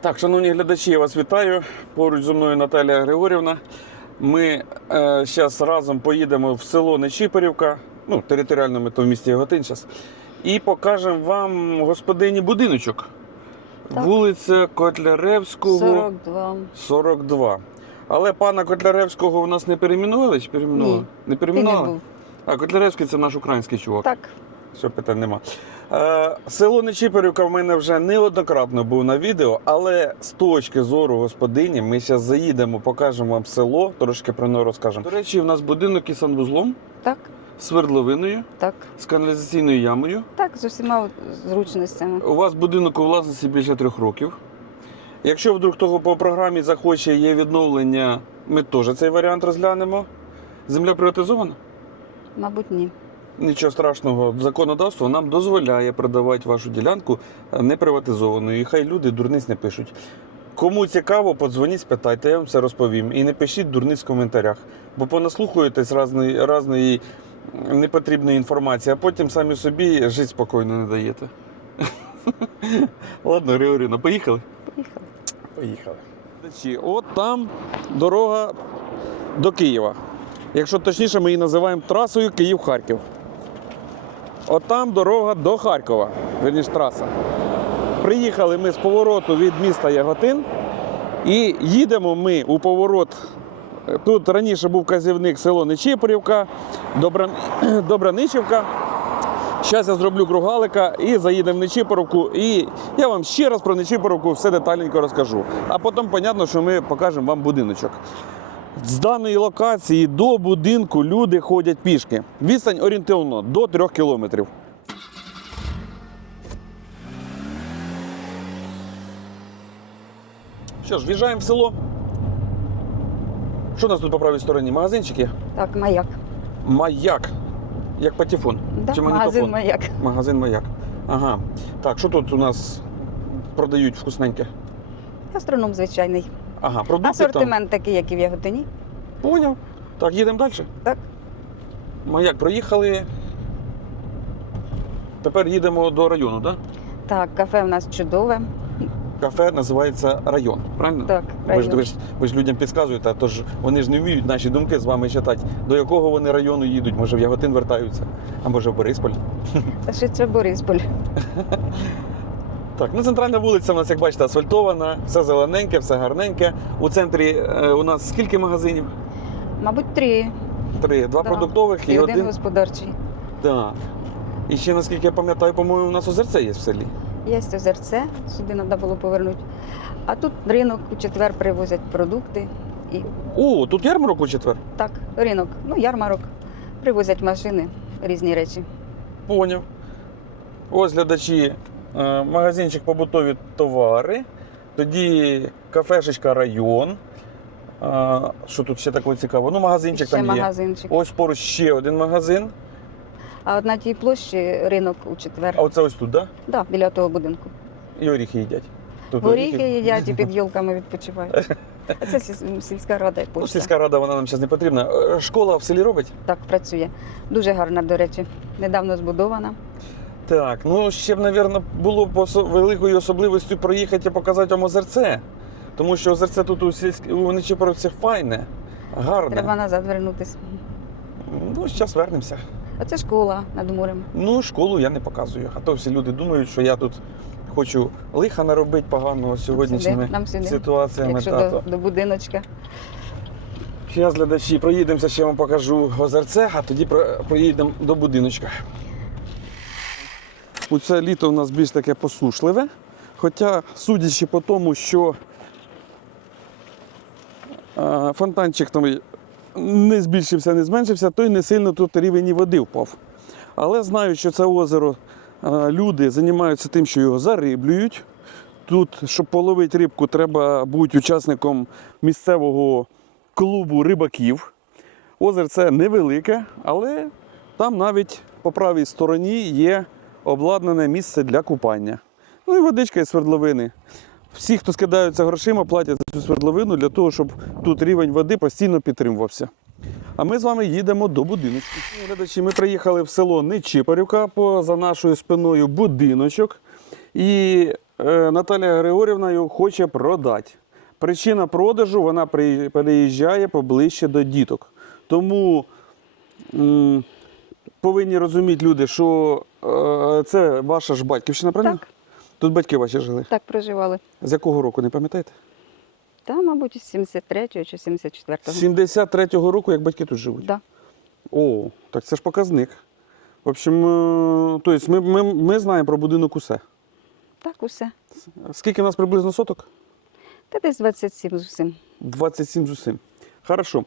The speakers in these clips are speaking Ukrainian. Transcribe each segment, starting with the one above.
Так, шановні глядачі, я вас вітаю. Поруч зі мною Наталія Григорівна. Ми зараз разом поїдемо в село Нечипорівка, ну, територіально ми то в місті Яготин зараз, і покажемо вам господині будиночок. Так. Вулиця Котляревського, 42. 42. Але пана Котляревського у нас не перейменували чи перейменували? Ні. Не перейменували? не був. А Котляревський це наш український чувак. Так, Все, питань нема. Е, село Нечипорівка в мене вже неоднократно був на відео, але з точки зору господині ми зараз заїдемо, покажемо вам село, трошки про нього розкажемо. До речі, у нас будинок із санвузлом, так, свердловиною, так, з каналізаційною ямою. так, з усіма зручностями. У вас будинок у власності більше трьох років. Якщо вдруг того по програмі захоче є відновлення, ми теж цей варіант розглянемо. Земля приватизована? Мабуть, ні. Нічого страшного, законодавство нам дозволяє продавати вашу ділянку неприватизованою. І хай люди дурниць не пишуть. Кому цікаво, подзвоніть, спитайте, я вам все розповім. І не пишіть дурниць в коментарях, бо понаслухаєтесь разної, разної непотрібної інформації, а потім самі собі жити спокійно не даєте. Ладно, Григорівна, поїхали? Поїхали. Поїхали. От там дорога до Києва. Якщо точніше, ми її називаємо трасою Київ-Харків. От там дорога до Харкова, верніше траса. Приїхали ми з повороту від міста Яготин і їдемо ми у поворот. Тут раніше був казівник село Нечипорівка, Добра... Добраничівка. Зараз я зроблю кругалика і заїдемо в Нечипоровку. І я вам ще раз про Нечипоровку все детальненько розкажу. А потім, понятно, що ми покажемо вам будиночок. З даної локації до будинку люди ходять пішки. Відстань орієнтовно до 3 кілометрів. Що ж, в'їжджаємо в село. Що у нас тут по правій стороні? Магазинчики? Так, маяк. Маяк. Як патефон. Да, Чи магазин маяк. Магазин маяк. Ага. Так, що тут у нас продають вкусненьке? Гастроном звичайний. Ага, продукти там. Асортимент такий, як і в Яготині. Поняв. Так, їдемо далі. Так. Маяк проїхали. Тепер їдемо до району, так? Так, кафе в нас чудове. Кафе називається район, правильно? Так, Ви ж, ви, ж, ви ж людям підказуєте, а то ж вони ж не вміють наші думки з вами читати. До якого вони району їдуть? Може в Яготин вертаються, а може в Борисполь. Та ще це Борисполь. Так, ну центральна вулиця у нас, як бачите, асфальтована, все зелененьке, все гарненьке. У центрі е, у нас скільки магазинів? Мабуть, три. Три. Два Да. продуктових і, І один. один господарчий. Так. І ще, наскільки я пам'ятаю, по-моєму, у нас озерце є в селі. Є озерце, сюди треба було повернути. А тут ринок у четвер привозять продукти. І О, тут ярмарок у четвер. так, ринок, ну ярмарок. Привозять машини, різні речі. Поняв. Ось глядачі, магазинчик побутові товари. Тоді кафешечка район. А, Що тут ще такого цікавого? Ну, магазинчик ще там є. Ось поруч ще один магазин. А от на тій площі ринок у четвер. А оце ось тут, так? Да, біля того будинку. І оріхи їдять. Тут Горіхи їдять і під йолками відпочивають. А це сільська рада і Ну, пошта. сільська рада вона нам зараз не потрібна. Е, Школа в селі робить? Так працює. Дуже гарна, до речі. Недавно збудована. Так, ну ще б, мабуть, було б великою особливістю проїхати і показати вам озерце. Тому що озерце тут у сільській у Нечипоровці файне, гарне. Треба назад вернутися. Ну, зараз вернемося. А це школа над морем. Ну, школу я не показую. А то всі люди думають, що я тут хочу лиха наробити поганого сьогоднішніми Сюди, нам сюди. ситуаціями. Якщо Тато. до, до будиночка. Зараз, глядачі, проїдемося, ще вам покажу озерце, а тоді про- проїдемо до будиночка. У це літо у нас більш таке посушливе. Хоча, судячи по тому, що е, фонтанчик там не збільшився, не зменшився, то й не сильно тут рівень і води впав. Але знаю, що це озеро е, люди займаються тим, що його зариблюють. Тут, щоб половити рибку, треба бути учасником місцевого клубу рибаків. Озерце невелике, але там навіть по правій стороні є обладнане місце для купання. Ну і водичка із свердловини. Всі, хто скидаються грошима, платять за цю свердловину для того, щоб тут рівень води постійно підтримувався. А ми з вами їдемо до будиночку. Глядачі, ми приїхали в село Нечипарівка, по за нашою спиною будиночок. І е, Наталія Григорівна його хоче продати. Причина продажу вона переїжджає поближче до діток. Тому м, повинні розуміти люди, що це ваша ж батьківщина, правильно? Так. Тут батьки ваші жили. Так проживали. З якого року, не пам'ятаєте? Та, мабуть, із 73-го чи 74-го. З 73-го року, як батьки тут живуть. Да. О, так це ж показник. В общем, е, тобто ми, ми, ми знаємо про будинок усе. Так, усе. Скільки у нас приблизно соток? Та десь 27 з усім. 27 з усім. Хорошо.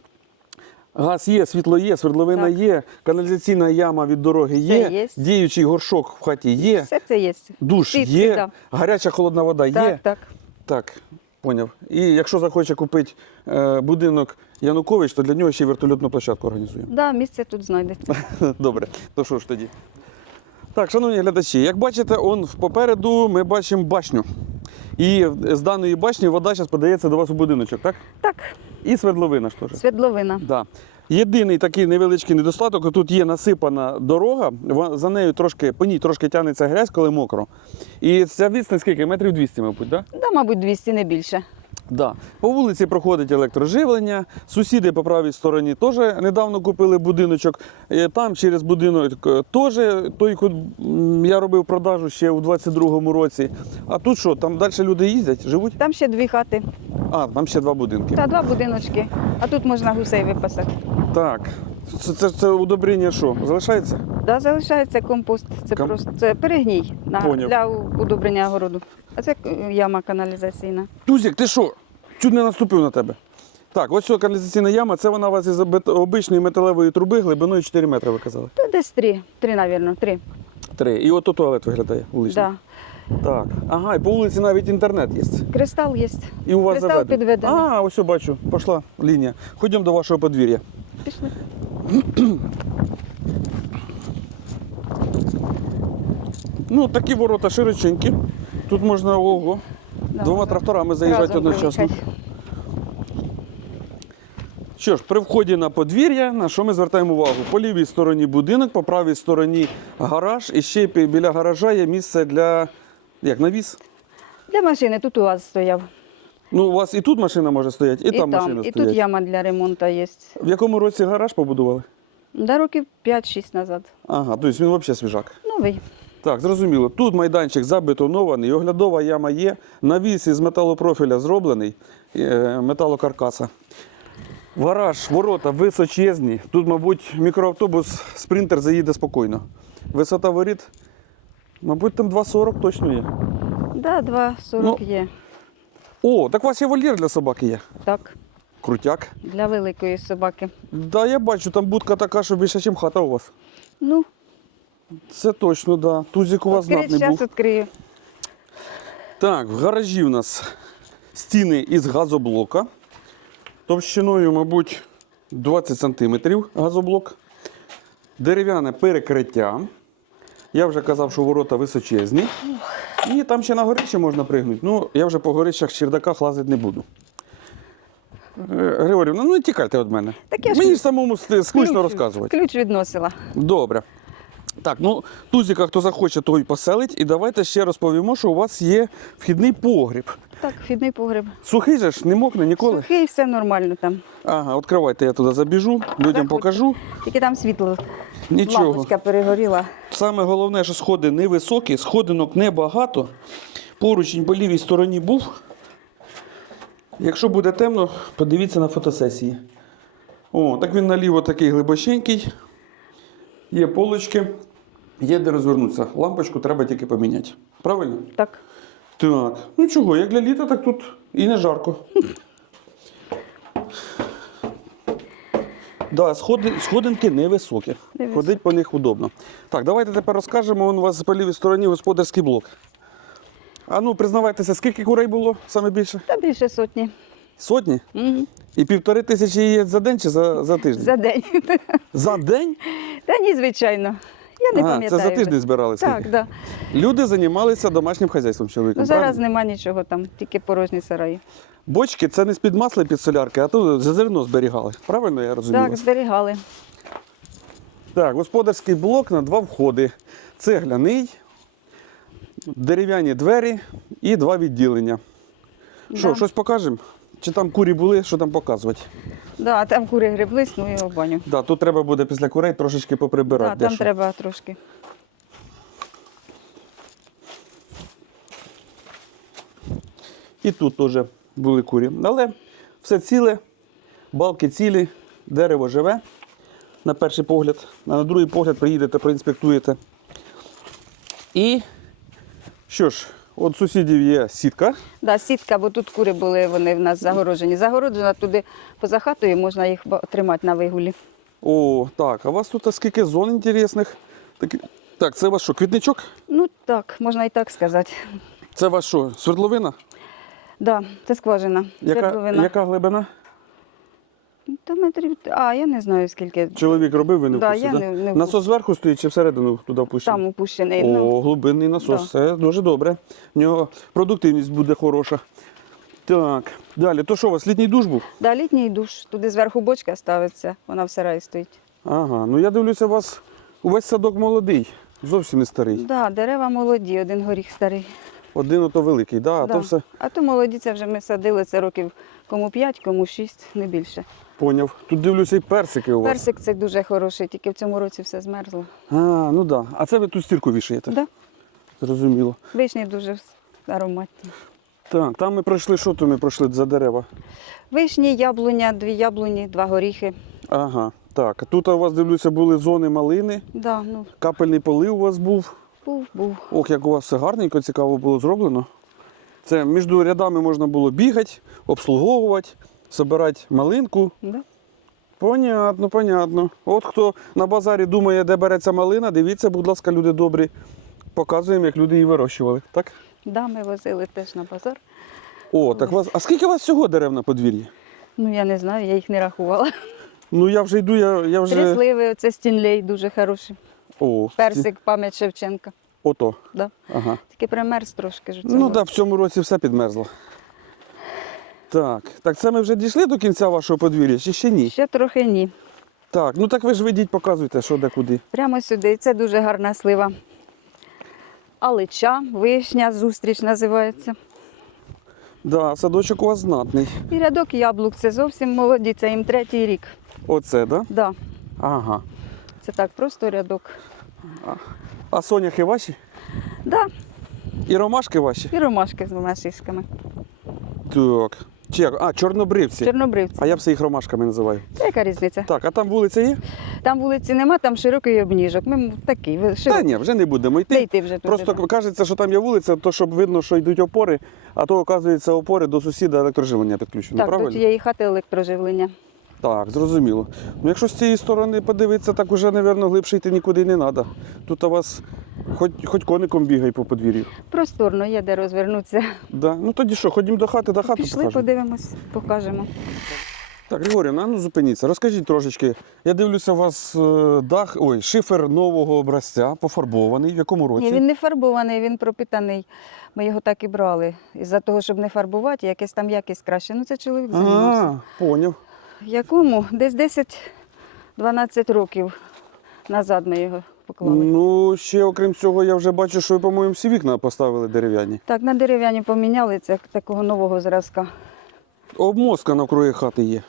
Газ є, світло є, свердловина Так. є, каналізаційна яма від дороги є, є. діючий горшок в хаті є, Все це є. душ Всі- є, да. гаряча холодна вода Так, є. так. Так, поняв. І якщо захоче купити е, будинок Янукович, то для нього ще й вертольотну площадку організуємо. Да, місце тут знайдеться. Добре, то що ж тоді? Так, шановні глядачі, як бачите, он попереду ми бачимо башню. І з даної башні вода зараз подається до вас у будиночок, так? Так, І свердловина ж теж. Свердловина. Да. Єдиний такий невеличкий недостаток, тут є насипана дорога, за нею трошки, по ній трошки тягнеться грязь, коли мокро. І ця відстань скільки? Метрів 200, мабуть, так? Да? Да, мабуть, 200, не більше. Да. По вулиці проходить електроживлення. Сусіди по правій стороні теж недавно купили будиночок. Е, Там через будинок е, теж той, ку- м, я робив продажу ще у 22-му році. А тут що, там далі люди їздять, живуть? Там ще дві хати А, там ще два будинки. та два будиночки. А тут можна гусей випасати. Так. Це, це, це удобрення що? Залишається? Да, залишається компост. Це Ком- просто це перегній на, Поняв. для удобрення городу. А це е, яма каналізаційна. Тузік, ти що? Чуть не наступив на тебе. Так, ось ця каналізаційна яма, це вона у вас із обичної металевої труби глибиною 4 метри, ви казали. Та десь три. Три, мабуть, три. Три. І ото туалет виглядає вуличний. Да. Так. Ага, і по вулиці навіть інтернет є. Кристал є. І у вас Кристал заведений. підведений. А, ось я бачу, пішла лінія. Ходімо до вашого подвір'я. Пішли. Ну, такі ворота широченькі. Тут можна ого. Да, Двома тракторами заїжджати разом одночасно. проїхати. Що ж, при вході на подвір'я, на що ми звертаємо увагу? По лівій стороні будинок, по правій стороні гараж, і ще пі- біля гаража є місце для як навіс. Для машини тут у вас стояв. Ну, у вас і тут машина може стояти, і, І, там, там, машина і тут яма для ремонту є. В якому році гараж побудували? Да, років 5-6 назад. Ага, тобто він взагалі свіжак. Новий. Так, зрозуміло. Тут майданчик забетонований, оглядова яма є, навіс із металопрофіля зроблений, е, металокаркаса. В гараж, ворота височезні. Тут, мабуть, мікроавтобус спринтер заїде спокійно. Висота воріт, мабуть, там 2,40 точно є. Да, 2,40 Ну. є. О, так у вас є вольєр для собаки є. Так, Крутяк. для великої собаки. Да, я бачу, там будка така, що більше, ніж хата у вас. Ну, Це точно, да. Тузик у вас знатний зараз відкрию. Так, в гаражі у нас стіни із газоблока. Товщиною, мабуть, 20 см газоблок. Дерев'яне перекриття. Я вже казав, що ворота височезні. І там ще на горище можна пригнути. Ну, я вже по горищах, чердаках лазити не буду. Е, Григорівна, ну не тікайте від мене. Так я ж Мені ж самому скучно Ключ- розказувати. Ключ відносила. Добре. Так, ну тузіка, хто захоче, той поселить. І давайте ще розповімо, що у вас є вхідний погріб. Так, вхідний погреб. Сухий же ж не мокне ніколи. Сухий, все нормально там. Ага, відкривайте, я туди забіжу, людям Заходьте. покажу. Тільки там світло. Нічого. Лампочка перегоріла. Саме головне, що сходи невисокі, сходинок небагато. Поручень по лівій стороні був. Якщо буде темно, подивіться на фотосесії. О, так він наліво такий глибоченький. Є полочки, є де розвернутися. Лампочку треба тільки поміняти. Правильно? Так. Так. Ну чого, як для літа, так тут і не жарко. Да, сходи, сходинки невисокі. Невисокі. Ходить по них удобно. Так, давайте тепер розкажемо. Вон у вас по лівій стороні господарський блок. А ну, признавайтеся, скільки курей було саме більше? Та більше сотні. Сотні? Мгм. І півтори тисячі яєць за день чи за, за тиждень? За день. За день? Та ні, звичайно. Я не пам'ятаю. це за тиждень вже. збирали скільки? Так, да. Люди займалися домашнім хазяйством чоловіком. Ну зараз правильно? нема нічого там, тільки порожні сараї. Бочки це не з-під масла і під солярки, а то зерно зберігали. Правильно я розумію? Так, вас? зберігали. Так, господарський блок на два входи. Цегляний, дерев'яні двері і два відділення. Що, Да. щось покажемо? Чи там курі були, що там показувати? Да, там кури греблись, ну його в баню. Да, тут треба буде після курей трошечки поприбирати. Да, там дещо. треба трошки. І тут теж були курі. Але все ціле, балки цілі, дерево живе на перший погляд, а на другий погляд приїдете, проінспектуєте. І що ж, от сусідів є сітка. Да, сітка, бо тут кури були, вони в нас загороджені. Загороджена туди поза хатою, можна їх тримати на вигулі. О, так, а у вас тут скільки зон інтересних. Так, Так, це ваш що, квітничок? Ну так, можна і так сказати. Це ваш що, свердловина? Да, це скважина. Яка, свердловина. яка глибина? Та метрів, а я не знаю скільки Чоловік робив, ви не Да, курсі, я да? не- не Насос зверху стоїть чи всередину туди впущений? там упущений. О, Ну, глибинний насос. Да. Це дуже добре. В нього продуктивність буде хороша. Так, далі. То що у вас літній душ був? да, літній душ, туди зверху бочка ставиться, вона в сараї стоїть. Ага. Ну я дивлюся, у вас увесь садок молодий, зовсім не старий. Да, дерева молоді, один горіх старий. Один ото великий, да, а то все А то молоді, це вже ми садили, це років кому 5, кому 6, не більше. Поняв. Тут дивлюся і персики у вас. Персик це дуже хороший, тільки в цьому році все змерзло. А, ну так. Да. А це ви тут стірку вішаєте? Да. Зрозуміло. Вишні дуже ароматні. Так, там ми пройшли, що то ми пройшли за дерева? Вишні, яблуня, дві яблуні, два горіхи. Ага. Так, а тут у вас дивлюся, були зони малини, Да, ну, капельний полив у вас був. був, був. Ох, як у вас все гарненько, цікаво було зроблено. Це між рядами можна було бігати, обслуговувати, збирати малинку. Да. Понятно, понятно. От хто на базарі думає, де береться малина, дивіться, будь ласка, люди добрі. Показуємо, як люди її вирощували. Так? Да, ми возили теж на базар. О, так вас. А скільки у вас всього дерев на подвір'ї? Ну, я не знаю, я їх не рахувала. Ну я вже йду, я, я вже. Три сливи, оце стінлей дуже хороший. О, Персик, пам'ять Шевченка. Ото. Да. Ага. Тільки примерз трошки. ж Ну так, да, в цьому році все підмерзло. Так, так це ми вже дійшли до кінця вашого подвір'я, чи ще ні? Ще трохи ні. Так, ну так ви ж ведіть, показуйте, що де куди. Прямо сюди. Це дуже гарна слива. Алича, вишня, зустріч називається. Да, садочок у вас знатний. І рядок яблук. Це зовсім молоді, це їм третій рік. Оце, да? Да. Ага. Це так, просто рядок. А соняхи ваші? Да. І ромашки ваші? І ромашки з двома шишками. Так. Чи як? А, чорнобривці. Чорнобривці. А я все їх ромашками називаю. Це яка різниця? Так, а там вулиця є? Там вулиці нема, там широкий обніжок. Ми такий, ви- Та широкий. ні, вже не будемо йти. йти. йти вже туди. Просто да. кажеться, що там є вулиця, то щоб видно, що йдуть опори, а то, оказується, опори до сусіда електроживлення підключено. Так, правильно? тут є і хати електроживлення. Так, зрозуміло. Ну, якщо з цієї сторони подивитися, так уже, мабуть, глибше йти нікуди не треба. Тут у вас хоч, хоч коником бігай по подвір'ю. Просторно, є де розвернутися. Да? Ну тоді що, ходімо до хати, до хати Пішли, покажемо. подивимось, покажемо. Так, Григорівна, ну зупиніться, розкажіть трошечки. Я дивлюся, у вас е, дах, ой, шифер нового образця, пофарбований. В якому році? Ні, він не фарбований, він пропитаний. Ми його так і брали. Із-за того, щоб не фарбувати, якась там якість краще. Ну це чоловік займався. А, поняв. Якому? Десь 10-12 років назад ми його поклали. Ну, ще окрім цього, я вже бачу, що ви, по-моєму, всі вікна поставили дерев'яні. Так, на дерев'яні поміняли, це такого нового зразка. Обмозка навкруги хати є.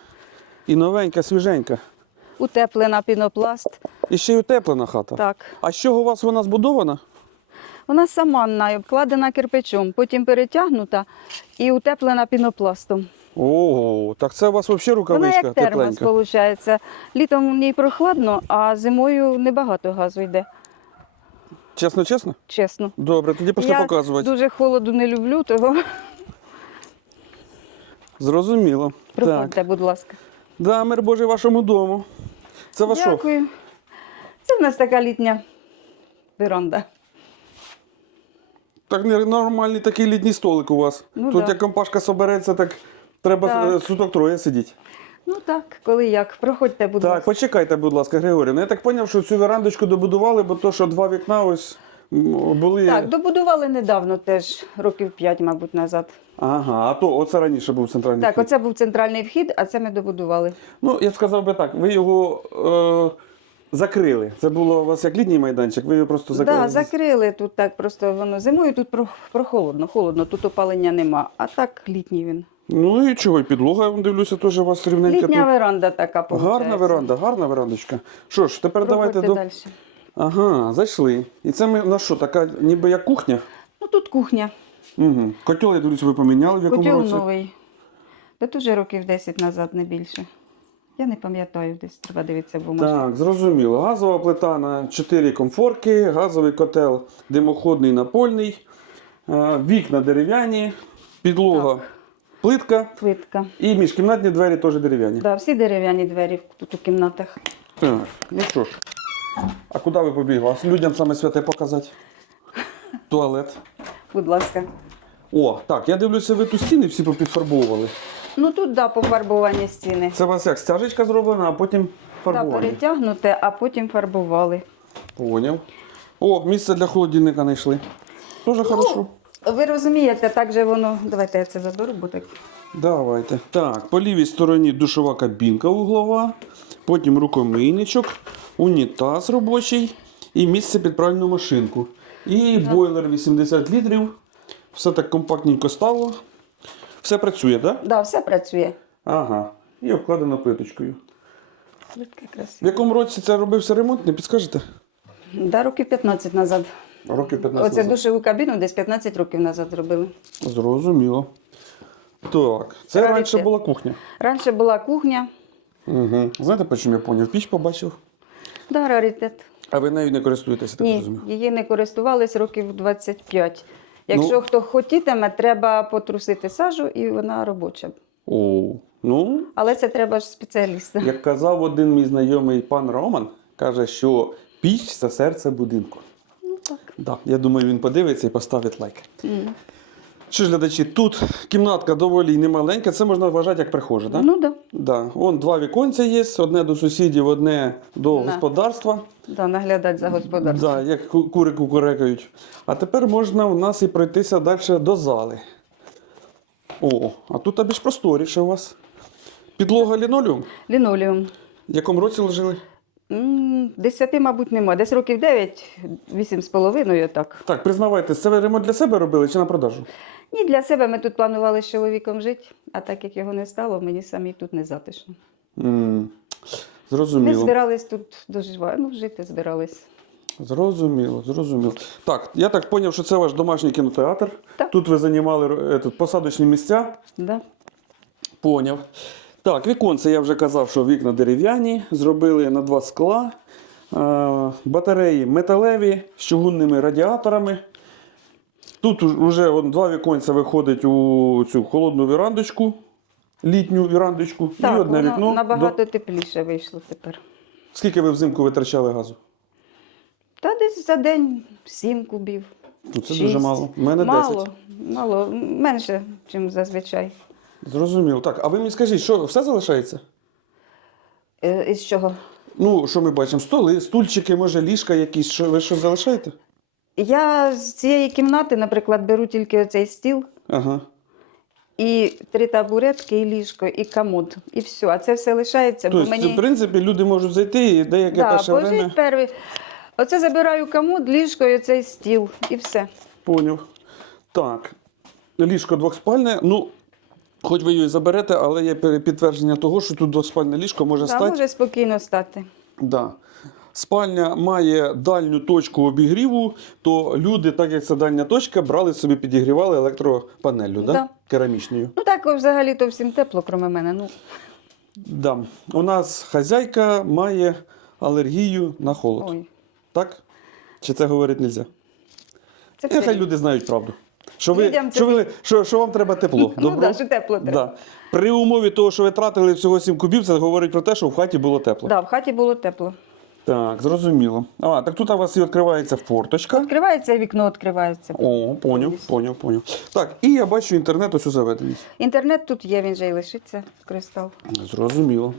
І новенька, свіженька. Утеплена пінопласт. І ще й утеплена хата. Так. А з чого у вас вона збудована? Вона саманна, обкладена кирпичом, потім перетягнута і утеплена пінопластом. Ого, так це у вас взагалі Вона рукавичка як термос, тепленька. виходить. Літом в ній прохладно, а зимою небагато газу йде, Чесно, чесно? чесно. Добре, тоді пішли Я показувати. дуже холоду не люблю, того Зрозуміло. проходьте, Так. будь ласка. Да, мир Божий вашому дому. Це ваш? Дякую. Це в нас така літня веранда. Так не- нормальний такий літній столик у вас. Ну Тут да. як компашка собереться, так треба Так. е, суток троє сидіти. Ну так, коли як. Проходьте, будь Так, ласка. почекайте, будь ласка, Григорівна. Я так зрозумів, що цю верандочку добудували, бо то, що два вікна ось були. Так, добудували недавно теж, років 5, мабуть, назад. Ага, а то оце раніше був центральний. Так, вхід. оце був центральний вхід, а це ми добудували. Ну, я б сказав би так, ви його закрили. Це було у вас як літній майданчик, ви його просто Так, закрили. да, закрили тут так просто воно зимою тут прохолодно, холодно, тут опалення нема. А так літній він. Ну і чого, і підлога, я дивлюся, теж у вас рівненька Літня тут. веранда така Гарна веранда, гарна верандочка. Що ж, тепер давайте до. далі. Ага, зайшли. І це ми на що, така ніби як кухня? Ну тут кухня, Угу. Котел, я дивлюся, ви поміняли в якому котел році? новий. Та дуже років 10 назад, не більше. Я не пам'ятаю, десь треба дивитися бумажки. Так, зрозуміло. Газова плита на 4 комфорки, газовий котел димоходний напольний, е, вікна дерев'яні, підлога плитка Плитка. і міжкімнатні двері теж дерев'яні. Да, всі дерев'яні двері тут у кімнатах. Так, ну що ж. А куди ви побігли? Людям саме святе показати. Туалет. Будь ласка. О, так, я дивлюся, ви тут стіни всі попідфарбовували. Ну тут да, пофарбовані стіни. Це у вас як стяжечка зроблена, а потім Да, фарбування. перетягнуте, а потім фарбували. Поняв. О, місце для холодильника знайшли. Дуже хорошо. Ви розумієте, так же воно. Давайте я це заберу, бо так. Давайте. Так, по лівій стороні душова кабінка углова, потім рукомийничок, унітаз робочий і місце під пральну машинку. І бойлер 80 літрів. Все так компактненько стало. Все працює, так? Да? Да, все працює. Ага. І обкладено плиточкою. Плитка В якому році це робився ремонт, не підскажете? Да, років 15 назад. Років 15 Оце назад. душеву кабіну десь 15 років назад зробили. Зрозуміло. Так, це Раритет. раніше була кухня. Раніше була кухня, Угу. Знаєте, по чому я поняв? Піч побачив. да, раритет. А ви нею не користуєтеся, так Ні, розумію? її не користувались років 25. Якщо Ну. хто хотітиме, треба потрусити сажу і вона робоча. О, ну, Але це треба ж спеціаліста. як казав один мій знайомий пан Роман, каже, що піч це серце будинку. Да, я думаю, він подивиться і поставить лайк. М. Що ж, глядачі, тут кімнатка доволі немаленька, це можна вважати як прихожа, так? Ну да. Да. Вон два віконця є, одне до сусідів, одне до Да. господарства. да, наглядати за господарством. Да, як ку- кури кукурекають. А тепер можна у нас і пройтися далі до зали. О, а тут більш просторіше у вас. Підлога лінолеум. Лінолеум. В якому році лежили? Десяти, мабуть, нема. Десь років 9, 8 з половиною так. Так, признавайтесь, це ви ремонт для себе робили чи на продажу? Ні, для себе ми тут планували з чоловіком жити, а так як його не стало, мені самі тут не затишно. м Ми Зрозуміло. збирались тут доживати, ну, жити збирались. Зрозуміло, зрозуміло. Так, я так зрозумів, що це ваш домашній кінотеатр. Так. Тут ви займали е, тут, посадочні місця. Да? Поняв. Так, віконце я вже казав, що вікна дерев'яні, зробили на два скла. Е, Батареї металеві з чугунними радіаторами. Тут вже два віконця виходить у цю холодну вірандочку, літню вірандочку, і одне воно вікно. набагато До... тепліше вийшло тепер. Скільки ви взимку витрачали газу? Та десь за день 7 кубів. Ну, це шість. дуже мало. У мене мало, 10. мало, менше, ніж зазвичай. Зрозуміло. Так, а ви мені скажіть, що все залишається? Е, Із чого? Ну, що ми бачимо? Столи, стульчики, може, ліжка якісь. Що, ви що залишаєте? Я з цієї кімнати, наприклад, беру тільки оцей стіл, Ага. і три табуретки, і ліжко, і комод. І все. А це все лишається, бо Тобто, мені. в принципі, люди можуть зайти і деяке Да, перше пожить время. перший. Оце забираю комод, ліжко і оцей стіл, і все. Поняв. Так. Ліжко двохспальне. Ну, хоч ви її заберете, але є підтвердження того, що тут двохспальне ліжко може Да, стати. може спокійно стати. Да. Спальня має дальню точку обігріву, то люди, так як це дальня точка, брали собі, підігрівали електропанеллю, да? Да. керамічною. Ну так взагалі то всім тепло, крім мене. Ну, Да. У нас хазяйка має алергію на холод. ой. Так? Чи це говорити не можна? Це Нехай люди знають правду. Що, ви, Людям це що, ви, що, що вам треба тепло. Ну да, що тепло треба. Да. При умові того, що ви тратили всього 7 кубів, це говорить про те, що в хаті було тепло. Да, в хаті було тепло. Так, зрозуміло. А, так тут у вас і відкривається форточка. Відкривається і вікно відкривається. О, поняв, поняв, поняв. Так, і я бачу інтернет ось у заведеній. Інтернет тут є, він же і лишиться, кристал. Зрозуміло.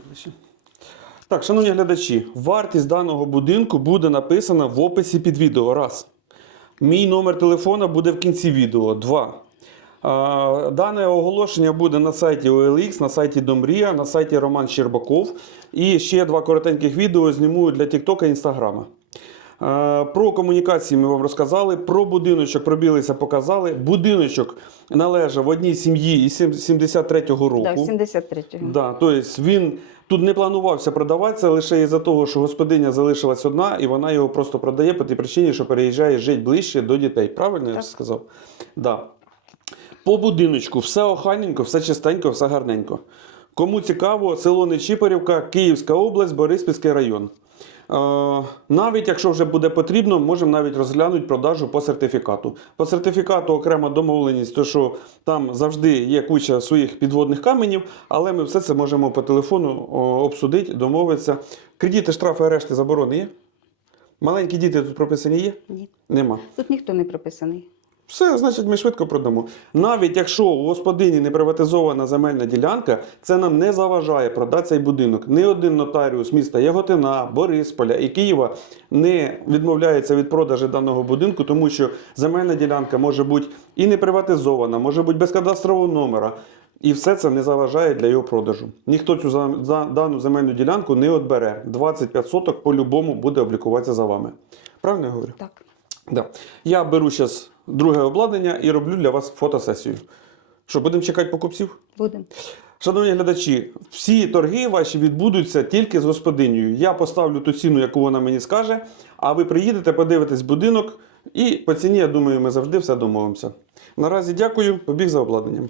Так, шановні глядачі, вартість даного будинку буде написана в описі під відео. Раз. Мій номер телефона буде в кінці відео. Два. Дане оголошення буде на сайті OLX, на сайті Домрія, на сайті Роман Щербаков. І ще два коротеньких відео зніму для Тіктока і Інстаграма. Про комунікації ми вам розказали, про будиночок пробілися, показали. Будиночок належав в одній сім'ї із 73-го року. Да, 73-го. Да, тобто він тут не планувався продаватися лише із-за того, що господиня залишилась одна, і вона його просто продає по тій причині, що переїжджає жити ближче до дітей. Правильно я Так. сказав? Да. По будиночку все охайненько, все чистенько, все гарненько. Кому цікаво, село Нечіпарівка, Київська область, Бориспільський район. Навіть якщо вже буде потрібно, можемо навіть розглянути продажу по сертифікату. По сертифікату окрема домовленість, то що там завжди є куча своїх підводних каменів, але ми все це можемо по телефону обсудити, домовитися. Кредити, штрафи, арешти, заборони є? Маленькі діти тут прописані є? Ні. Нема. Тут ніхто не прописаний. Все, значить, ми швидко продамо. Навіть якщо у господині не приватизована земельна ділянка, це нам не заважає продати цей будинок. Ні один нотаріус міста Яготина, Борисполя і Києва не відмовляється від продажу даного будинку, тому що земельна ділянка може бути і не приватизована, може бути без кадастрового номера. І все це не заважає для його продажу. Ніхто цю дану земельну ділянку не відбере. 25 соток по-любому буде облікуватися за вами. Правильно я говорю? Так. Да. Я беру зараз друге обладнання і роблю для вас фотосесію. Що, будемо чекати покупців? Будемо. Шановні глядачі, всі торги ваші відбудуться тільки з господинею. Я поставлю ту ціну, яку вона мені скаже, а ви приїдете, подивитесь будинок, і по ціні, я думаю, ми завжди все домовимося. Наразі дякую, побіг за обладнанням.